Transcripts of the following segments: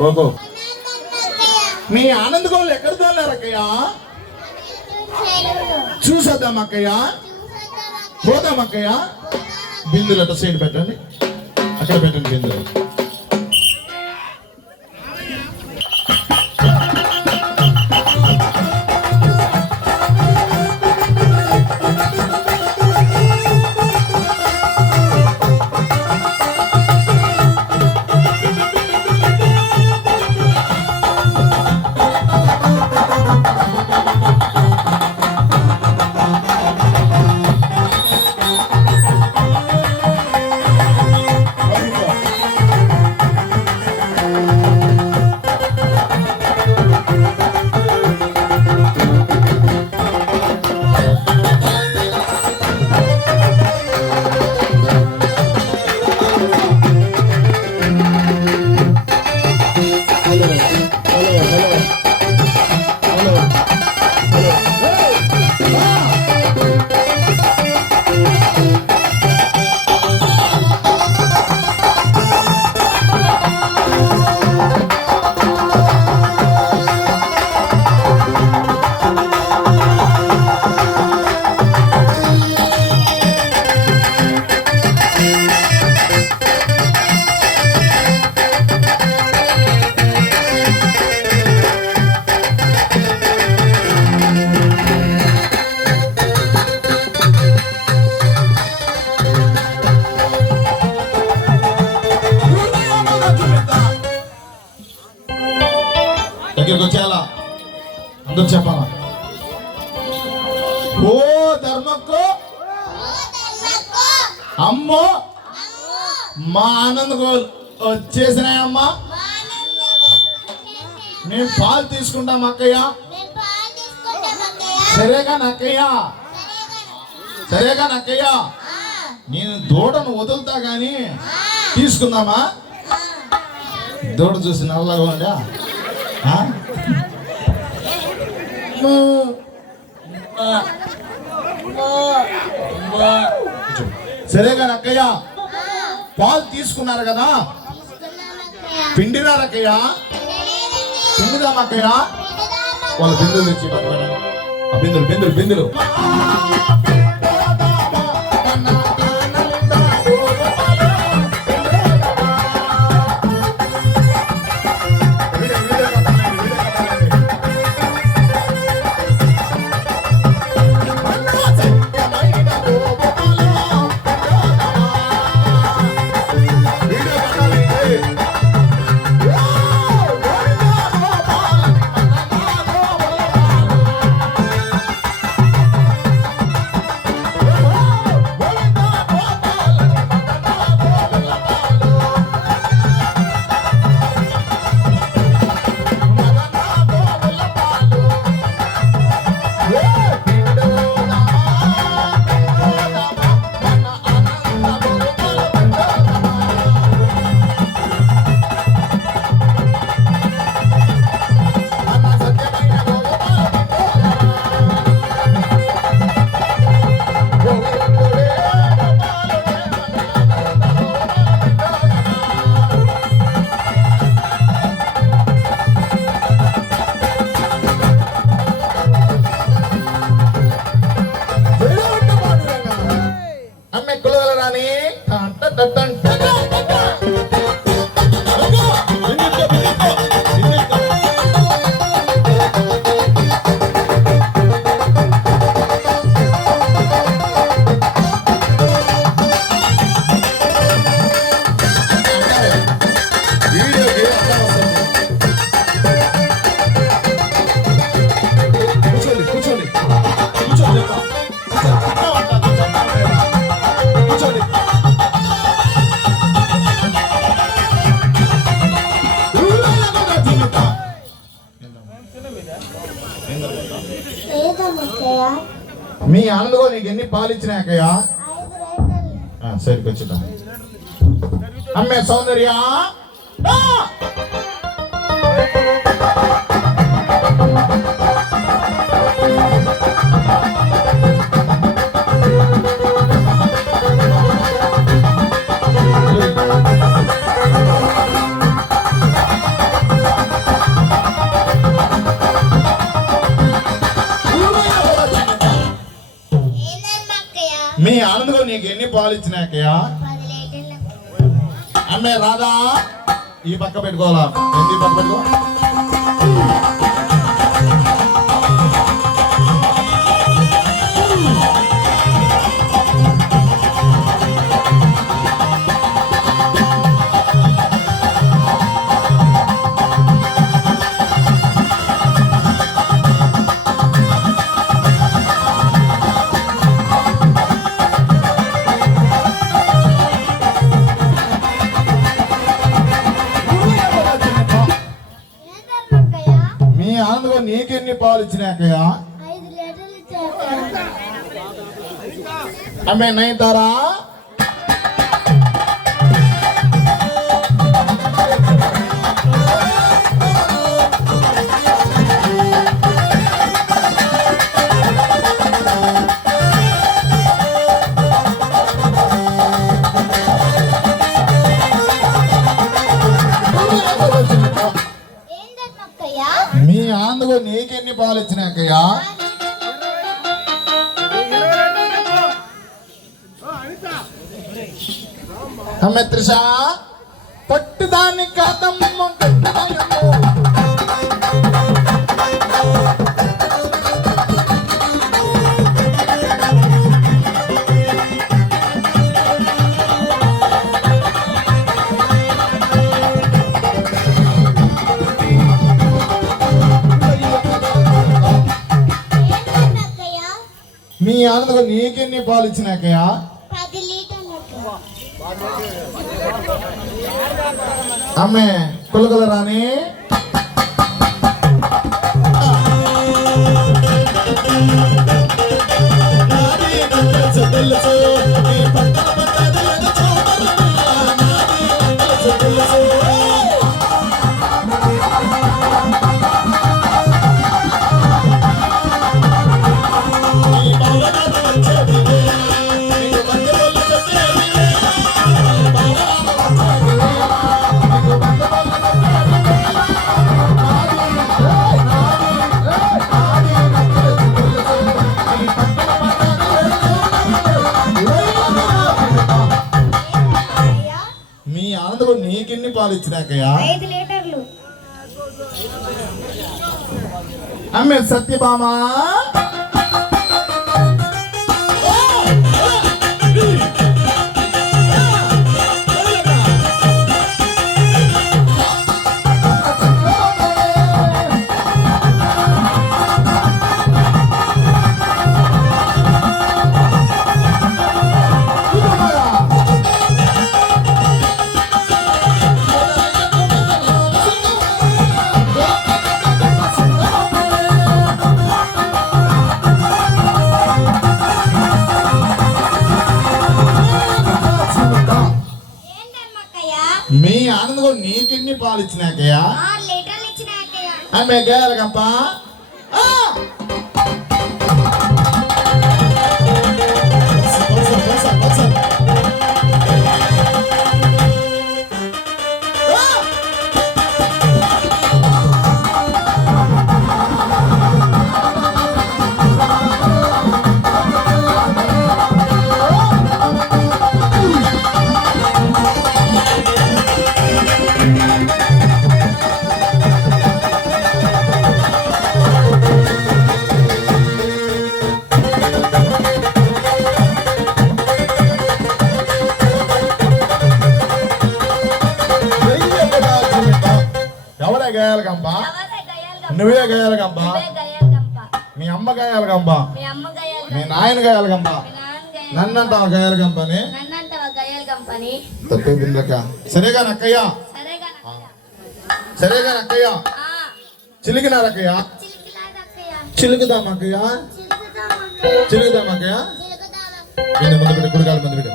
ఓహో. మీ ఆనంద్ గోళ్ళు ఎక్కడ తోలారు అక్కయ్య? చూసేద్దాం అక్కయ్య. పోదాం అక్కయ్య. బిందులు అట్ట సైడ్ పెట్టండి. అక్కడ పెట్టండి బిందులు. అందరూ చెప్పాలా? ఓ ధర్మకు అమ్మో మా ఆనంద్ వచ్చేసినాయమ్మా. మేము పాలు తీసుకుంటాం అక్కయ్య. సరేగా నక్కయ్య సరేగా నక్కయ్య నేను దూడను వదులుతా కానీ తీసుకుందామా? దూడ చూసి నల్లగా ఉందా సరే సరేగా అక్కయ్య పాలు తీసుకున్నారు కదా? పిండినారక్కయ్యా అక్కయ్య? పిండిదాం వాళ్ళ బిందులు తెచ్చి బిందులు బిందులు బిందులు. మీ ఆనందగో నీకు ఎన్ని పాలు ఇచ్చినాకయ్యా సరికొచ్చుతా అమ్మే సౌందర్య. ఆ! మీ నీకు ఎన్ని పాలు ఇచ్చినాకయ్యా? అమ్మే రాదా ఈ పక్క పెట్టుకోవాలా? ఎన్ని పక్క పెట్టుకో? నీకెన్ని పాలు ఇచ్చినాకయ్యా ఐదు లీటర్లు ఇచ్చారు. అమ్మే నైతారా మీ నీకెన్ని పాలు ఇచ్చినాకయ్యా? అమ్మే త్రిష పట్టుదాన్ని కాదమ్మా. మీ ఆనందగా నీకెన్ని పాలు ఇచ్చినాకయ్యా పది లీటర్లు అక్కయ్య అమ్మే కులకల రాని అక్కయ్య ఇచ్చినాకయ్యా అమ్మే సత్యభామ. ఇచ్చినాకయ్యా. ఆమె గేలగంప గయ్యాలు గంప? నువ్వే గయ్యాలు గంప. మీ అమ్మ మీ గంప. నాయన మీ నాన్న గయ్యాలు నన్నంట గేయాలగంప అని నన్నంటావా గయ్యాలు గంపని? తప్పిందిలక సరేగా నక్కయ్య సరేగా నక్కయ్య చిలికినారక్కయ్య చిలుకుదాం అక్కయ్య? చిలుకుదాం అక్కయ్య? ముందు పెట్టు కుడికాలు ముందు పెట్టు.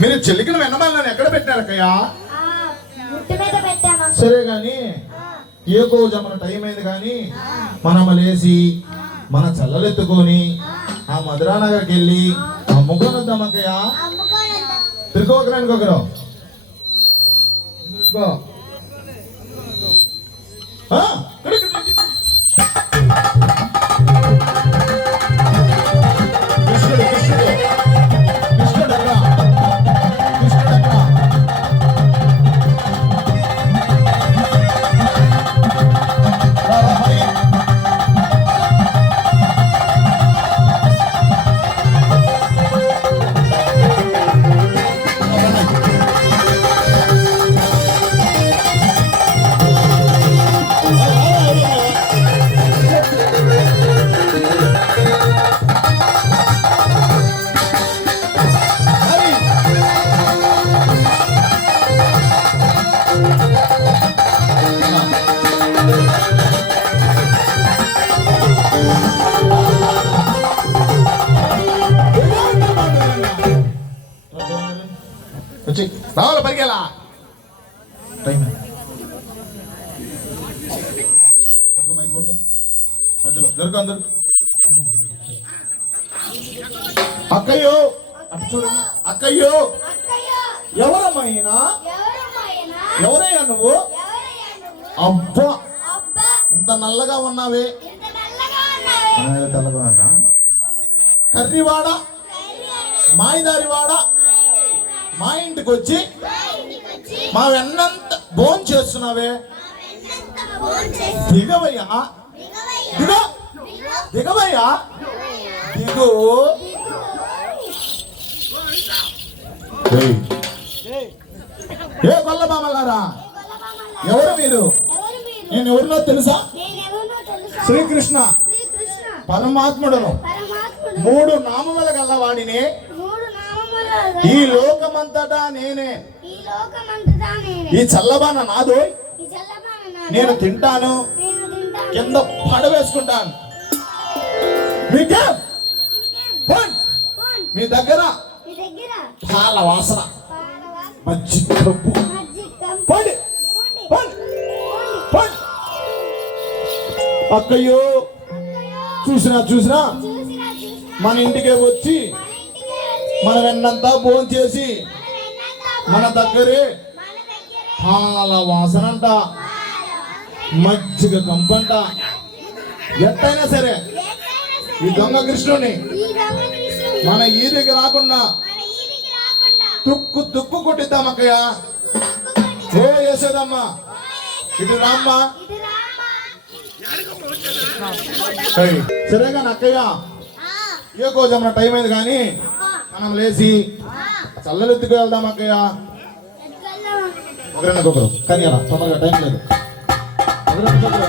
మీరు చెల్లికిన వెన్నమాలను ఎక్కడ పెట్టారు అక్కయ్య సరే గాని ఏ మన టైం అయింది కానీ మనం లేచి మన చల్లలెత్తుకొని ఆ. మధురా నగర్కి వెళ్ళి అమ్ముకొని వద్దాం అక్కయ్య తిరుకోకరానికి ఒకరు. ఆ, దొరక అందరు. అక్కయ్యో. చూడండి అక్కయ్యో. ఎవరమ్మా ఈయన ఎవరయ్యా నువ్వు? అబ్బా. ఇంత నల్లగా ఉన్నావే. తెల్లగా కర్రివాడ. మాయదారివాడ. మా ఇంటికి వచ్చి మా వెన్నంత భోన్ చేస్తున్నావే దిగవయ్యా. దిగ దిగవయ్యా. దిగు. ఏ గొల్లమామ గారా? ఎవరు మీరు? నేను ఎవరినో తెలుసా? శ్రీకృష్ణ. పరమాత్ముడను. పరమాత్ముడు మూడు నామముల గల్లవాడిని ఈ లోకమంతటా నేనే. ఈ చల్లబాన నాది. నేను తింటాను. కింద పడవేసుకుంటాను. మీకేం. పోన్. మీ దగ్గర మీ దగ్గర. పాల వాసన? మంచి కంపు. పోండి. అక్కయ్యో. చూసినా చూసినా. మన ఇంటికే వచ్చి మన ఇంటికి వచ్చి. మన వెన్నంతా భోజనం చేసి మన దగ్గరే మన దగ్గరే. పాల వాసనంట. మజ్జిగ కంపంట ఎట్టయినా సరే ఈ దొంగ కృష్ణుని మన ఈదికి రాకుండా తుక్కు తుక్కు కొట్టిద్దాం అక్కయ్య ఓ యశోదమ్మా ఇటు రామ్మా. ఇది రామా ఏయ్, సరేగా అక్కయ్య ఏ కోసమ్మ టైం అయింది కానీ మనం లేచి ఆ. చల్లలెత్తుకు వెళ్దాం అక్కయ్య. ఒకరినొకరు కానీ తొందరగా టైం లేదు. ఒకరినొకరు.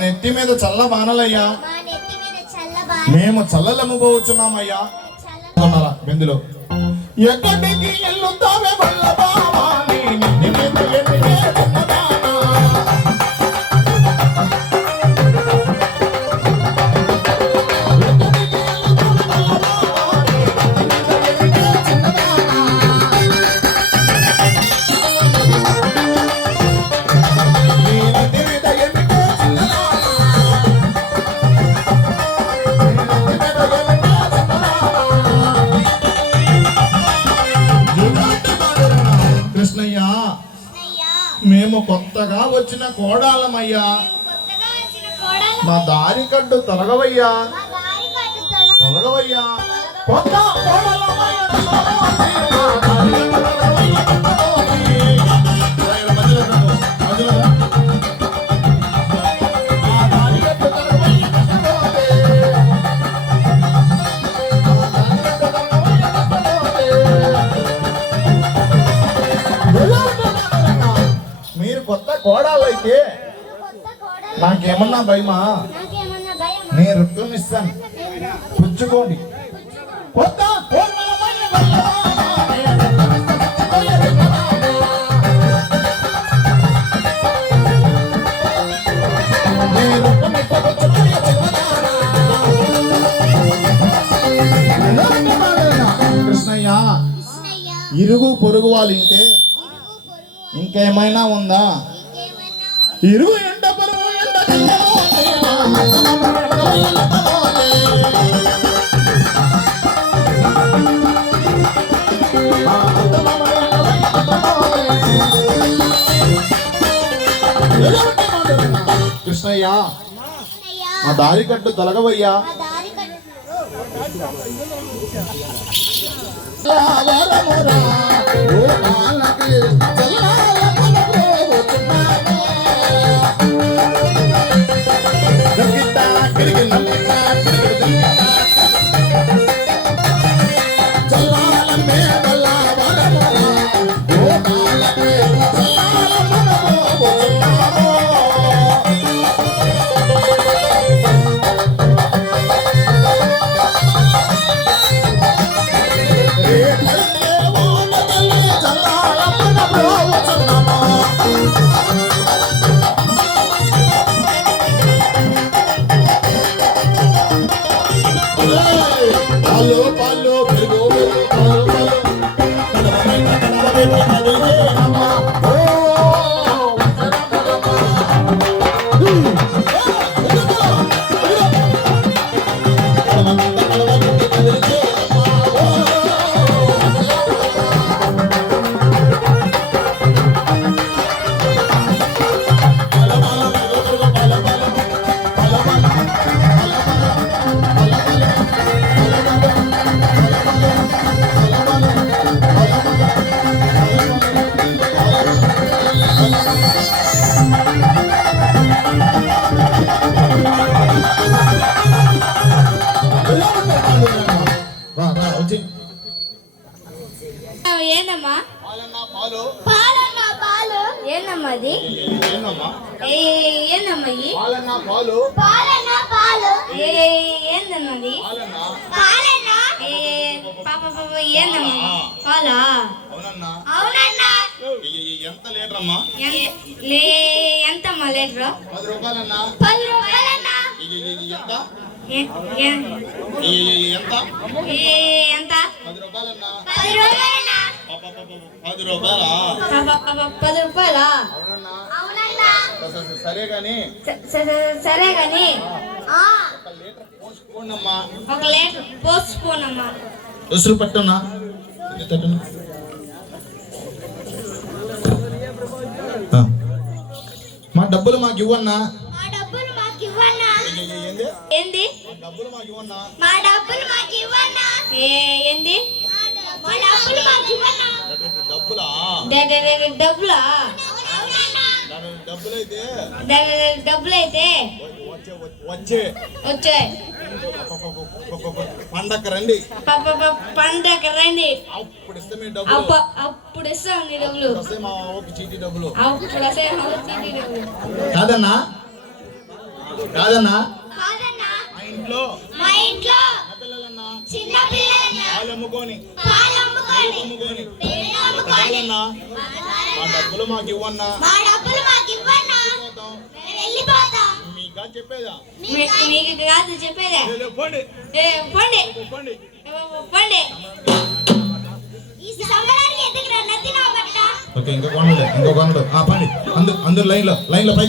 నెత్తి మీద చల్ల బాణలయ్యా మేము చల్లలమ్ము పోవచ్చున్నామయ్యా బెందులో. ఎక్కడికి వెళ్ళుతావే కొత్తగా వచ్చిన కోడాలమయ్యా. మా దారి కడ్డు తొలగవయ్యా. తొలగవయ్యా. కొత్త కోడలమయ్య. కోడాలైతే నాకేమన్నా భయమా? నాకేమన్నా భయమా? నేను రుక్తం ఇస్తాను. పుచ్చుకోండి. కృష్ణయ్య ఇరుగు పొరుగు వాళ్ళు ఇంటే ఇంకేమైనా ఉందా? ఇరుగు ఎండ పొరుగు ఎండ కృష్ణయ్య కృష్ణయ్య ఆ దారి కట్టు తొలగవయ్యా మా దారి కట్టు పాలు పాలు పాలన్నా పాలు పాలన్న పాలు ఏందమ్మా అది? ఏందమ్మా? ఏ ఏందమ్మా ఇది? పాలన్నా పాలు పాలన్న పాలు ఏ ఏందమ్మా అది? పాలన్నా. పాలన్న. ఏ పాప పాప ఏందమ్మా పాలా? అవునన్నా. అవునన్నా. ఈ- ఈ- ఎంత లీటర్ అమ్మా ఎన్- లే ఎంతమ్మా లీటర్? పది రూపాయలన్నా. పది రూపాయలన్నా. ఎంత? ఎంత? పది రూపాయలన్నా? పది రూపాయలన్నా? పాప పది రూపాయలా? పది సరే గాని. సరే ఒక లీటర్ పోసుకోనమ్మా. ఉసురు పట్టున్నా. మా డబ్బులు మాకు ఇవ్వన్నా? ఏంది? ఏంది మా డబ్బులు మాకు ఇవ్వన్నా? ఏంది? మా డబ్బులు మాకు ఇవ్వన్నా? డబ్బులా? డబ్బులా? డబ్బులైతే? డబ్బులైతే? వచ్చే వచ్చే పండగ రండి. పండగ రండి. అప్పుడు ఇస్తే మీ డబ్బులు. అప్ప అప్పుడు ఇస్తాం నీ డబ్బులు. అప్పుడు వస్తే మా ఒక చీటీ డబ్బులు. అప్పుడు వస్తాయి నీ డబ్బులు. కాదన్నా? కాదన్నా కాదన్నా మా ఇంట్లో మా ఇంట్లో చిన్న పిల్లలన్నా చిన్న పిల్లలన్నా పాలు అమ్ముకొని పాలు అమ్ముకొని అమ్ముకొని పెరుగు అమ్ముకొని కాదన్నా మా డబ్బులు మాకు ఇవ్వన్నా మా డబ్బులు మాకు ఇవ్వన్నా పోతాం. మేము వెళ్ళిపోతాం మీకా చెప్పేదా మీ- మీకు కాదు చెప్పేదే లే, లే, పోండి ఏ, పోండి పోండి ఏ, పోండి ఈ సంబరానికి ఎందుకు రా నత్తినావు బట్ట ఓకే ఇంకో కొనడు ఇంకో కొనడు ఆ పండి అందరు అందరు లైన్ లో లైన్ లో పై